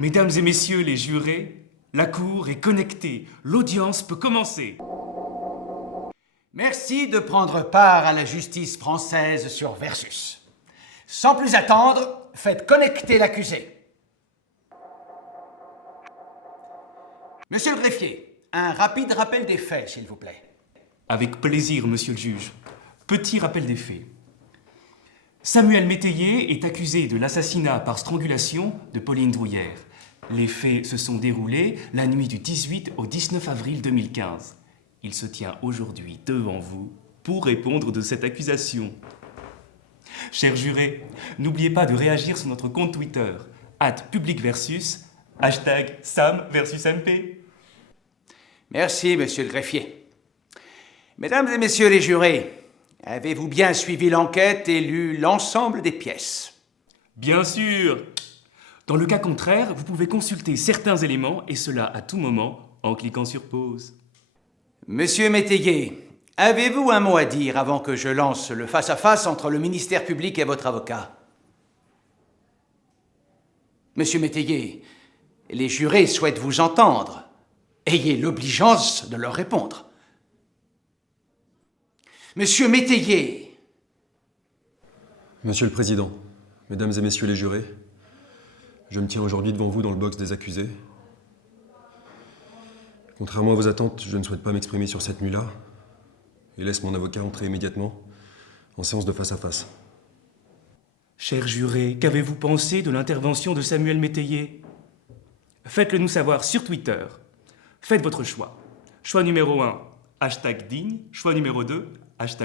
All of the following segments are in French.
Mesdames et messieurs les jurés, la cour est connectée. L'audience peut commencer. Merci de prendre part à la justice française sur Versus. Sans plus attendre, faites connecter l'accusé. Monsieur le greffier, un rapide rappel des faits, s'il vous plaît. Avec plaisir, monsieur le juge. Petit rappel des faits. Samuel Métayer est accusé de l'assassinat par strangulation de Pauline Drouillère. Les faits se sont déroulés la nuit du 18 au 19 avril 2015. Il se tient aujourd'hui devant vous pour répondre de cette accusation. Chers jurés, n'oubliez pas de réagir sur notre compte Twitter, @publicversus, #SamVersusMP. Merci, monsieur le greffier. Mesdames et messieurs les jurés, avez-vous bien suivi l'enquête et lu l'ensemble des pièces? Bien sûr. Dans le cas contraire, vous pouvez consulter certains éléments, et cela à tout moment, en cliquant sur pause. Monsieur Métayer, avez-vous un mot à dire avant que je lance le face-à-face entre le ministère public et votre avocat? Monsieur Métayer, les jurés souhaitent vous entendre. Ayez l'obligeance de leur répondre. Monsieur Métayer. Monsieur le Président, Mesdames et Messieurs les jurés, je me tiens aujourd'hui devant vous dans le box des accusés. Contrairement à vos attentes, je ne souhaite pas m'exprimer sur cette nuit-là et laisse mon avocat entrer immédiatement en séance de face-à-face. Chers jurés, qu'avez-vous pensé de l'intervention de Samuel Métayer? Faites-le nous savoir sur Twitter. Faites votre choix. Choix numéro 1, #digne. Choix numéro 2,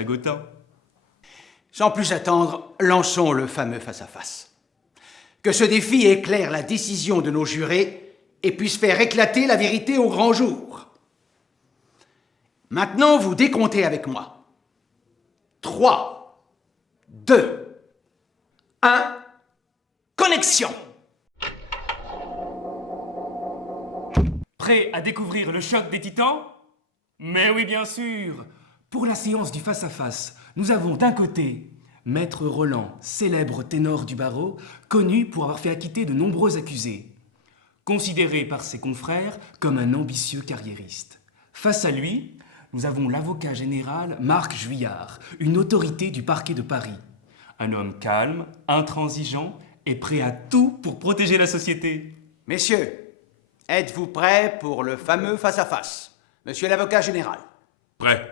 #autain. Sans plus attendre, lançons le fameux face-à-face. Que ce défi éclaire la décision de nos jurés et puisse faire éclater la vérité au grand jour. Maintenant, vous décomptez avec moi. 3, 2, 1, connexion! Prêt à découvrir le choc des titans? Mais oui, bien sûr. Pour la séance du face-à-face, nous avons d'un côté Maître Roland, célèbre ténor du barreau, connu pour avoir fait acquitter de nombreux accusés, considéré par ses confrères comme un ambitieux carriériste. Face à lui, nous avons l'avocat général Marc Juillard, une autorité du parquet de Paris. Un homme calme, intransigeant et prêt à tout pour protéger la société. Messieurs, êtes-vous prêts pour le fameux face-à-face? Monsieur l'avocat général. Prêt.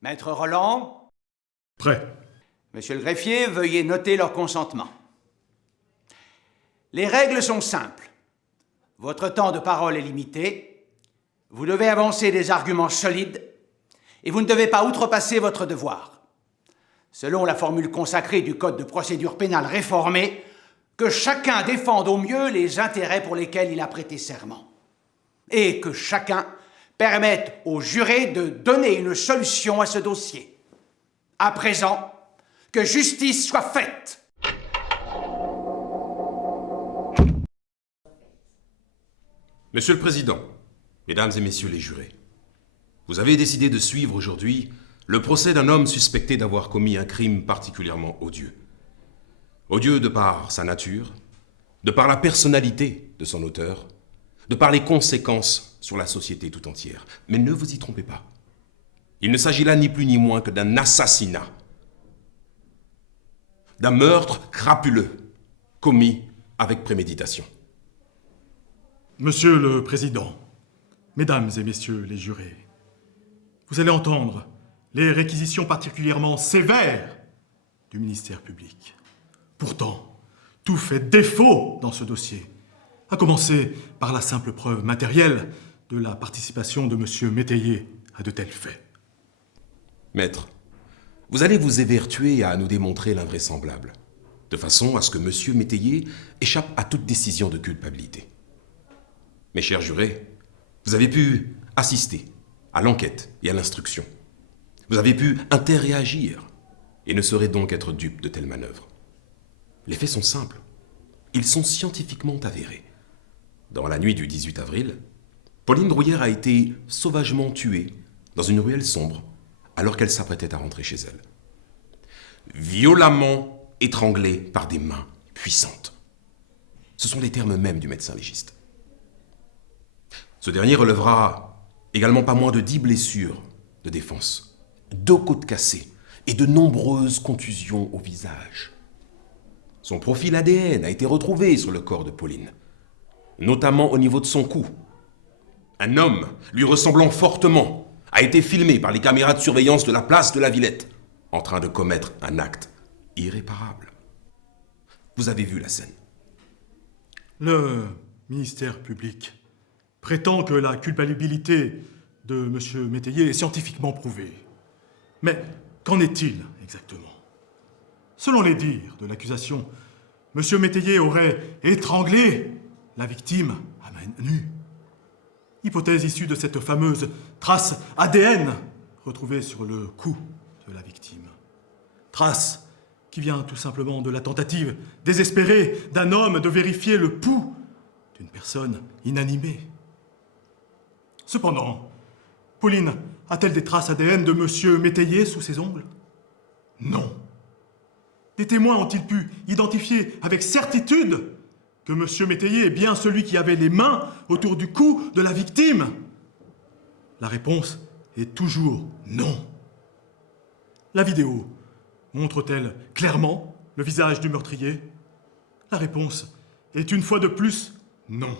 Maître Roland. Prêt. Monsieur le greffier, veuillez noter leur consentement. Les règles sont simples. Votre temps de parole est limité. Vous devez avancer des arguments solides et vous ne devez pas outrepasser votre devoir. Selon la formule consacrée du Code de procédure pénale réformé, que chacun défende au mieux les intérêts pour lesquels il a prêté serment. Et que chacun permette aux jurés de donner une solution à ce dossier. À présent, que justice soit faite. Monsieur le Président, Mesdames et Messieurs les jurés, vous avez décidé de suivre aujourd'hui le procès d'un homme suspecté d'avoir commis un crime particulièrement odieux. Odieux de par sa nature, de par la personnalité de son auteur, de par les conséquences sur la société tout entière. Mais ne vous y trompez pas. Il ne s'agit là ni plus ni moins que d'un assassinat, d'un meurtre crapuleux, commis avec préméditation. Monsieur le Président, Mesdames et Messieurs les jurés, vous allez entendre les réquisitions particulièrement sévères du ministère public. Pourtant, tout fait défaut dans ce dossier, à commencer par la simple preuve matérielle de la participation de Monsieur Métayer à de tels faits. Maître, vous allez vous évertuer à nous démontrer l'invraisemblable, de façon à ce que Monsieur Métayer échappe à toute décision de culpabilité. Mes chers jurés, vous avez pu assister à l'enquête et à l'instruction. Vous avez pu interréagir et ne saurez donc être dupe de telles manœuvres. Les faits sont simples. Ils sont scientifiquement avérés. Dans la nuit du 18 avril, Pauline Drouillère a été sauvagement tuée dans une ruelle sombre alors qu'elle s'apprêtait à rentrer chez elle. Violemment étranglée par des mains puissantes. Ce sont les termes mêmes du médecin légiste. Ce dernier relèvera également pas moins de 10 blessures de défense, 2 côtes cassées et de nombreuses contusions au visage. Son profil ADN a été retrouvé sur le corps de Pauline, notamment au niveau de son cou. Un homme lui ressemblant fortement a été filmé par les caméras de surveillance de la place de la Villette en train de commettre un acte irréparable. Vous avez vu la scène. Le ministère public prétend que la culpabilité de M. Métayer est scientifiquement prouvée. Mais qu'en est-il exactement? Selon les dires de l'accusation, M. Métayer aurait étranglé la victime à main nue. Hypothèse issue de cette fameuse trace ADN retrouvée sur le cou de la victime. Trace qui vient tout simplement de la tentative désespérée d'un homme de vérifier le pouls d'une personne inanimée. Cependant, Pauline a-t-elle des traces ADN de M. Métayer sous ses ongles? Non. Des témoins ont-ils pu identifier avec certitude que M. Métayer est bien celui qui avait les mains autour du cou de la victime? La réponse est toujours non. La vidéo montre-t-elle clairement le visage du meurtrier? La réponse est une fois de plus non.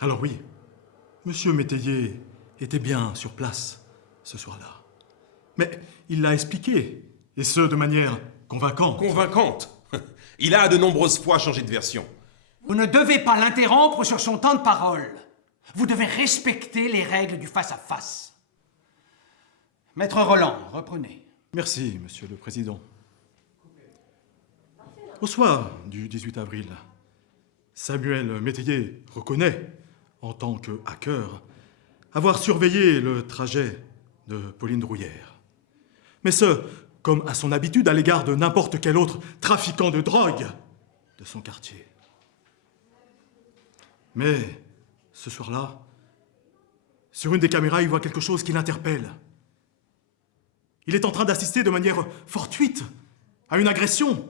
Alors oui, M. Métayer était bien sur place ce soir-là. Mais il l'a expliqué, et ce de manière convaincante. Convaincante. Il a de nombreuses fois changé de version. Vous ne devez pas l'interrompre sur son temps de parole. Vous devez respecter les règles du face-à-face. Maître Roland, reprenez. Merci, Monsieur le Président. Au soir du 18 avril, Samuel Métayer reconnaît, en tant que hacker, avoir surveillé le trajet de Pauline Drouillère. Mais ce, comme à son habitude à l'égard de n'importe quel autre trafiquant de drogue de son quartier. Mais, ce soir-là, sur une des caméras, il voit quelque chose qui l'interpelle. Il est en train d'assister de manière fortuite à une agression.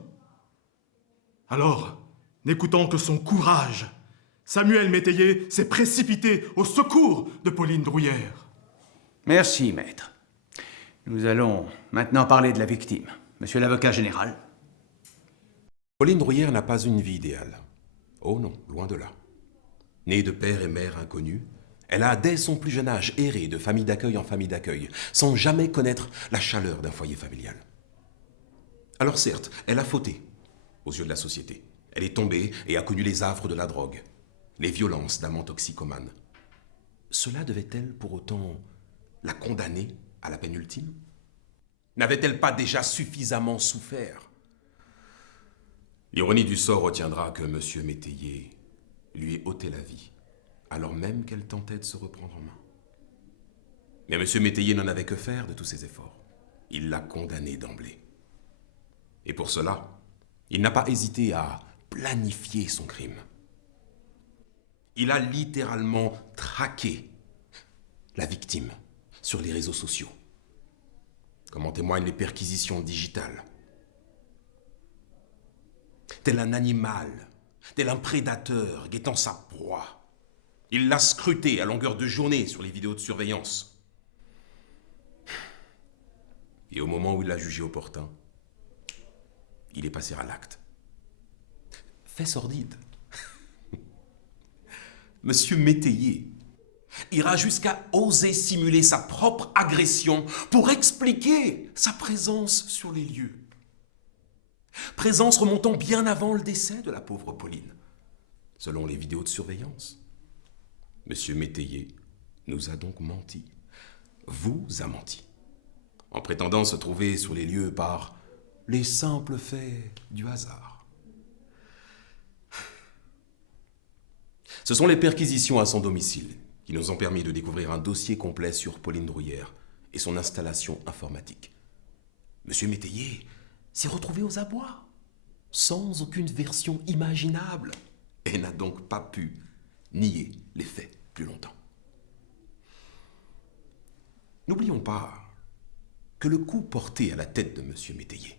Alors, n'écoutant que son courage, Samuel Métayer s'est précipité au secours de Pauline Drouillère. Merci, maître. Nous allons maintenant parler de la victime. Monsieur l'avocat général. Pauline Drouillère n'a pas une vie idéale. Oh non, loin de là. Née de père et mère inconnus, elle a dès son plus jeune âge erré de famille d'accueil en famille d'accueil, sans jamais connaître la chaleur d'un foyer familial. Alors certes, elle a fauté aux yeux de la société. Elle est tombée et a connu les affres de la drogue, les violences d'amants toxicomanes. Cela devait-elle pour autant la condamner à la peine ultime? N'avait-elle pas déjà suffisamment souffert? L'ironie du sort retiendra que M. Métayer lui ait ôté la vie, alors même qu'elle tentait de se reprendre en main. Mais M. Métayer n'en avait que faire de tous ses efforts. Il l'a condamnée d'emblée. Et pour cela, il n'a pas hésité à planifier son crime. Il a littéralement traqué la victime sur les réseaux sociaux, comme en témoignent les perquisitions digitales. Tel un animal, tel un prédateur guettant sa proie, il l'a scruté à longueur de journée sur les vidéos de surveillance. Et au moment où il l'a jugé opportun, il est passé à l'acte. Fait sordide. Monsieur Métayer ira jusqu'à oser simuler sa propre agression pour expliquer sa présence sur les lieux. Présence remontant bien avant le décès de la pauvre Pauline, selon les vidéos de surveillance. Monsieur Métayer nous a donc menti, vous a menti, en prétendant se trouver sur les lieux par les simples faits du hasard. Ce sont les perquisitions à son domicile qui nous ont permis de découvrir un dossier complet sur Pauline Drouillère et son installation informatique. Monsieur Métayer s'est retrouvé aux abois, sans aucune version imaginable, et n'a donc pas pu nier les faits plus longtemps. N'oublions pas que le coup porté à la tête de Monsieur Métayer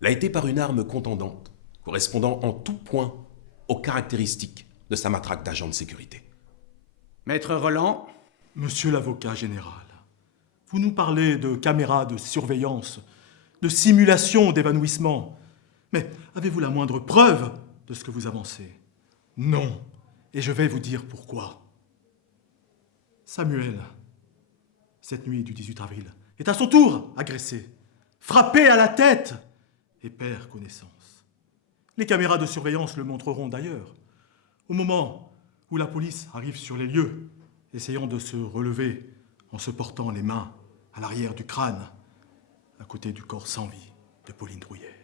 l'a été par une arme contondante correspondant en tout point aux caractéristiques de sa matraque d'agent de sécurité. Maître Roland, Monsieur l'avocat général, vous nous parlez de caméras de surveillance, de simulation d'évanouissement. Mais avez-vous la moindre preuve de ce que vous avancez? Non. Et je vais vous dire pourquoi. Samuel, cette nuit du 18 avril, est à son tour agressé, frappé à la tête et perd connaissance. Les caméras de surveillance le montreront d'ailleurs. Au moment où la police arrive sur les lieux, essayant de se relever en se portant les mains à l'arrière du crâne, à côté du corps sans vie de Pauline Drouillère.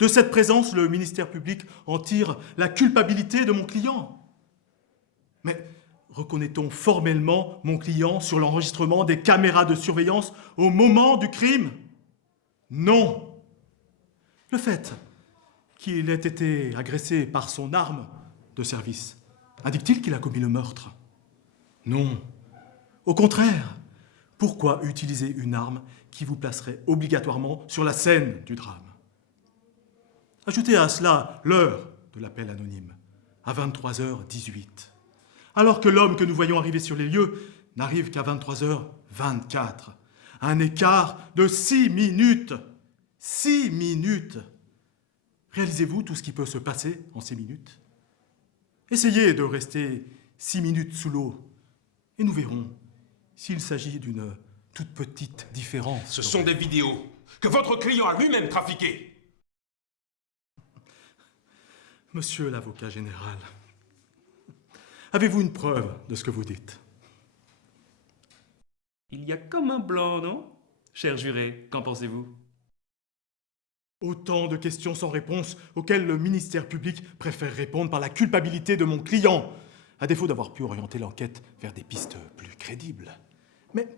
De cette présence, le ministère public en tire la culpabilité de mon client. Mais reconnaît-on formellement mon client sur l'enregistrement des caméras de surveillance au moment du crime? Non. Le fait qu'il ait été agressé par son arme de service indique-t-il qu'il a commis le meurtre? Non. Au contraire, pourquoi utiliser une arme qui vous placerait obligatoirement sur la scène du drame? Ajoutez à cela l'heure de l'appel anonyme, à 23h18, alors que l'homme que nous voyons arriver sur les lieux n'arrive qu'à 23h24. Un écart de 6 minutes. 6 minutes. Réalisez-vous tout ce qui peut se passer en 6 minutes? Essayez de rester 6 minutes sous l'eau, et nous verrons s'il s'agit d'une toute petite différence. Ce sont des vidéos que votre client a lui-même trafiquées. Monsieur l'avocat général, avez-vous une preuve de ce que vous dites? Il y a comme un blanc, non? Cher juré, qu'en pensez-vous? Autant de questions sans réponse auxquelles le ministère public préfère répondre par la culpabilité de mon client, à défaut d'avoir pu orienter l'enquête vers des pistes plus crédibles. Mais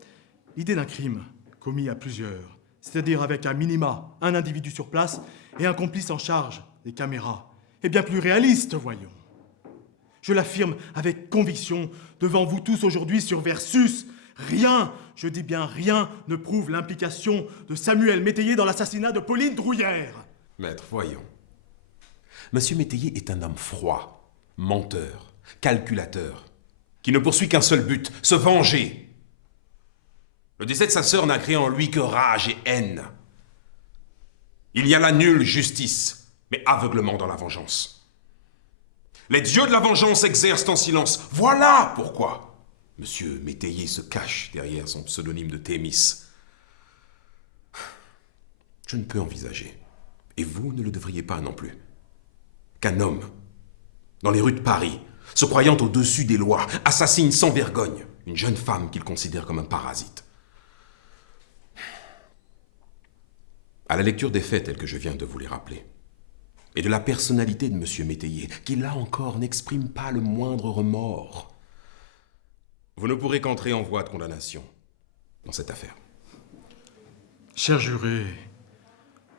l'idée d'un crime commis à plusieurs, c'est-à-dire avec un minima, un individu sur place et un complice en charge des caméras, est bien plus réaliste, voyons. Je l'affirme avec conviction devant vous tous aujourd'hui sur Versus. Rien, je dis bien rien, ne prouve l'implication de Samuel Métayer dans l'assassinat de Pauline Drouillère. Maître, voyons. Monsieur Métayer est un homme froid, menteur, calculateur, qui ne poursuit qu'un seul but, se venger. Le décès de sa sœur n'a créé en lui que rage et haine. Il y a là nulle justice, mais aveuglement dans la vengeance. Les dieux de la vengeance exercent en silence. Voilà pourquoi Monsieur Métayer se cache derrière son pseudonyme de Thémis. Je ne peux envisager, et vous ne le devriez pas non plus, qu'un homme, dans les rues de Paris, se croyant au-dessus des lois, assassine sans vergogne une jeune femme qu'il considère comme un parasite. À la lecture des faits tels que je viens de vous les rappeler, et de la personnalité de M. Métayer, qui là encore n'exprime pas le moindre remords, vous ne pourrez qu'entrer en voie de condamnation dans cette affaire. Cher juré,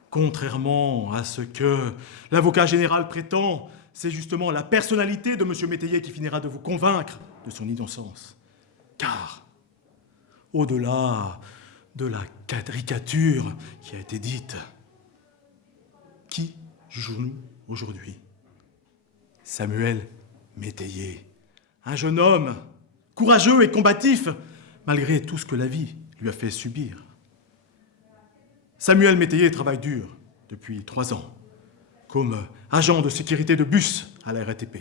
contrairement à ce que l'avocat général prétend, c'est justement la personnalité de M. Métayer qui finira de vous convaincre de son innocence. Car, au-delà de la caricature qui a été dite, qui jugeons-nous aujourd'hui? Samuel Métayer, un jeune homme courageux et combatif, malgré tout ce que la vie lui a fait subir. Samuel Métayer travaille dur depuis 3 ans, comme agent de sécurité de bus à la RATP.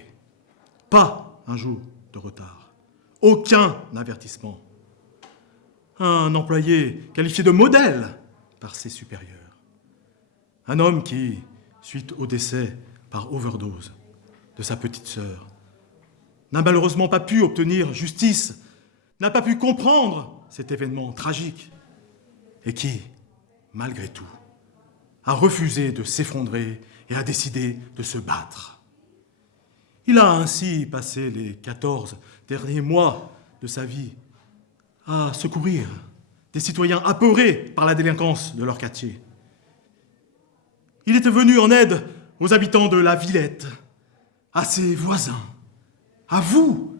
Pas un jour de retard, aucun avertissement. Un employé qualifié de modèle par ses supérieurs. Un homme qui, suite au décès par overdose de sa petite sœur, n'a malheureusement pas pu obtenir justice, n'a pas pu comprendre cet événement tragique, et qui, malgré tout, a refusé de s'effondrer et a décidé de se battre. Il a ainsi passé les 14 derniers mois de sa vie à secourir des citoyens apeurés par la délinquance de leur quartier. Il était venu en aide aux habitants de la Villette, à ses voisins, à vous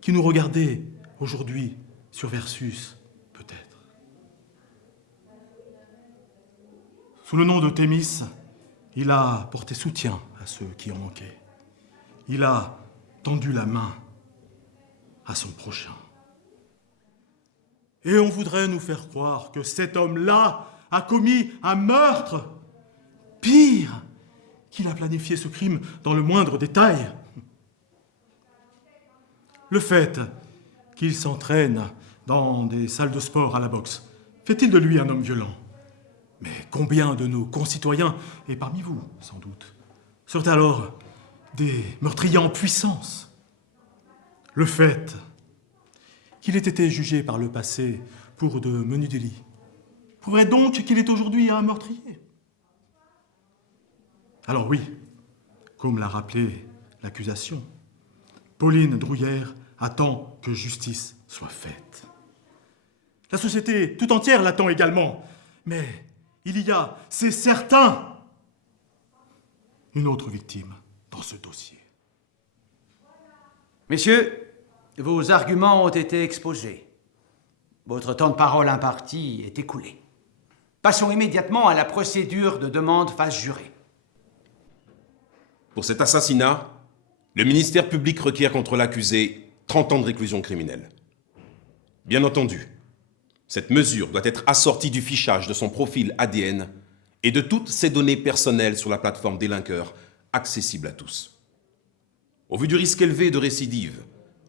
qui nous regardez aujourd'hui sur Versus, peut-être. Sous le nom de Thémis, Il a porté soutien à ceux qui en manquaient. Il a tendu la main à son prochain. Et on voudrait nous faire croire que cet homme-là a commis un meurtre. Pire, qu'il a planifié ce crime dans le moindre détail. Le fait qu'il s'entraîne dans des salles de sport à la boxe fait-il de lui un homme violent? Mais combien de nos concitoyens, et parmi vous sans doute, seraient alors des meurtriers en puissance? Le fait qu'il ait été jugé par le passé pour de menus délits prouverait donc qu'il est aujourd'hui un meurtrier. Alors oui, comme l'a rappelé l'accusation, Pauline Drouillère attend que justice soit faite. La société tout entière l'attend également, mais il y a, c'est certain, une autre victime dans ce dossier. Messieurs, vos arguments ont été exposés. Votre temps de parole imparti est écoulé. Passons immédiatement à la procédure de demande face jurée. Pour cet assassinat, le ministère public requiert contre l'accusé 30 ans de réclusion criminelle. Bien entendu, cette mesure doit être assortie du fichage de son profil ADN et de toutes ses données personnelles sur la plateforme Délinqueur, accessible à tous. Au vu du risque élevé de récidive,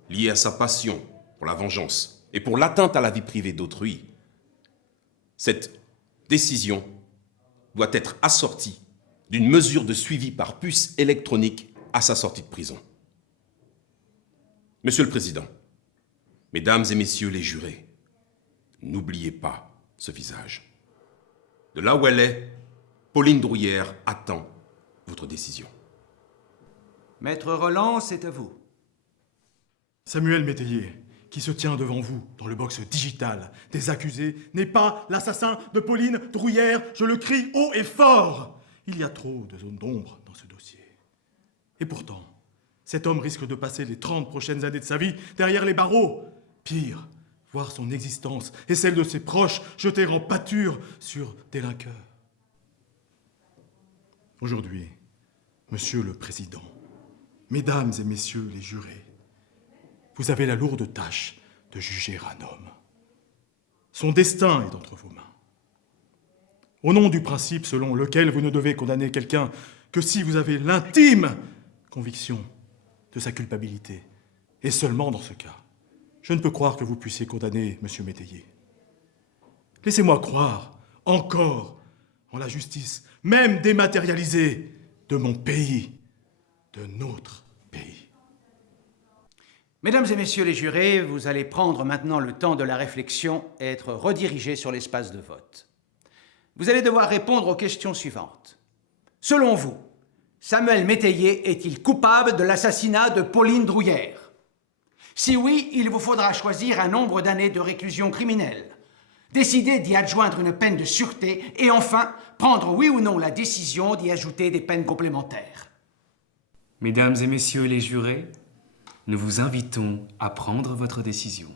lié à sa passion pour la vengeance et pour l'atteinte à la vie privée d'autrui, cette décision doit être assortie d'une mesure de suivi par puce électronique à sa sortie de prison. Monsieur le Président, Mesdames et Messieurs les jurés, n'oubliez pas ce visage. De là où elle est, Pauline Drouillère attend votre décision. Maître Roland, c'est à vous. Samuel Métayer, qui se tient devant vous dans le box digital des accusés, n'est pas l'assassin de Pauline Drouillère, je le crie haut et fort. Il y a trop de zones d'ombre dans ce dossier. Et pourtant, cet homme risque de passer les 30 prochaines années de sa vie derrière les barreaux. Pire, voir son existence et celle de ses proches jeter en pâture sur Délinqueur. Aujourd'hui, Monsieur le Président, Mesdames et Messieurs les jurés, vous avez la lourde tâche de juger un homme. Son destin est entre vos mains. Au nom du principe selon lequel vous ne devez condamner quelqu'un que si vous avez l'intime conviction de sa culpabilité, et seulement dans ce cas, je ne peux croire que vous puissiez condamner M. Métayer. Laissez-moi croire, encore, en la justice, même dématérialisée, de mon pays, de notre pays. Mesdames et Messieurs les jurés, vous allez prendre maintenant le temps de la réflexion et être redirigés sur l'espace de vote. Vous allez devoir répondre aux questions suivantes. Selon vous, Samuel Métayer est-il coupable de l'assassinat de Pauline Drouillère? Si oui, il vous faudra choisir un nombre d'années de réclusion criminelle, décider d'y adjoindre une peine de sûreté et enfin, prendre oui ou non la décision d'y ajouter des peines complémentaires. Mesdames et messieurs les jurés, nous vous invitons à prendre votre décision.